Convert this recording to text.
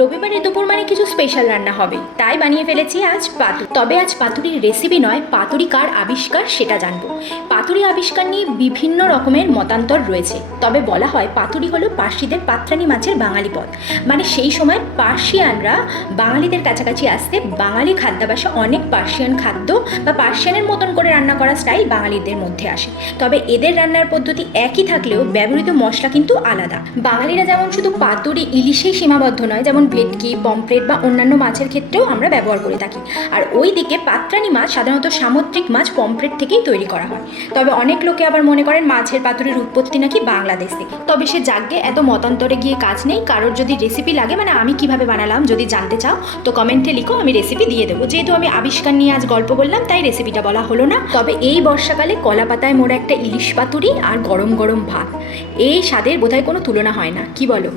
রবিবারের দুপুর মানে কিছু স্পেশাল রান্না হবে, তাই বানিয়ে ফেলেছি আজ পাতুরি। তবে আজ পাতুরির রেসিপি নয়, পাতুরি কার আবিষ্কার সেটা জানবো। পাতুরি আবিষ্কার নিয়ে বিভিন্ন রকমের মতান্তর রয়েছে, তবে বলা হয় পাতুরি হলো পার্সিদের পাত্রানি মাছের বাঙালি পদ। মানে সেই সময় পার্সিয়ানরা বাঙালিদের কাছাকাছি আসতে বাঙালি খাদ্যাভ্যাসে অনেক পার্সিয়ান খাদ্য বা পার্সিয়ানের মতন করে রান্না করা স্টাইল বাঙালিদের মধ্যে আসে। তবে এদের রান্নার পদ্ধতি একই থাকলেও ব্যবহৃত মশলা কিন্তু আলাদা। বাঙালিরা যেমন শুধু পাতুরি ইলিশেই সীমাবদ্ধ নয়, যেমন ভেটকি, পমফ্রেট বা অন্যান্য মাছের ক্ষেত্রেও আমরা ব্যবহার করে থাকি। আর ওই দিকে পাত্রানি মাছ সাধারণত সামুদ্রিক মাছ পমফ্রেট থেকেই তৈরি করা হয়। তবে অনেক লোকে আবার মনে করেন মাছের পাতুরির উৎপত্তি নাকি বাংলাদেশ থেকে। তবে সে যাগ্যে এত মতান্তরে গিয়ে কাজ নেই। কারোর যদি রেসিপি লাগে, মানে আমি কিভাবে বানালাম যদি জানতে চাও তো কমেন্টে লিখো, আমি রেসিপি দিয়ে দেবো। যেহেতু আমি আবিষ্কার নিয়ে আজ গল্প বললাম তাই রেসিপিটা বলা হলো না। তবে এই বর্ষাকালে কলা পাতায় মোড়া একটা ইলিশ পাতুরি আর গরম গরম ভাত, এই স্বাদের বোধহয় কোনো তুলনা হয় না, কি বলো?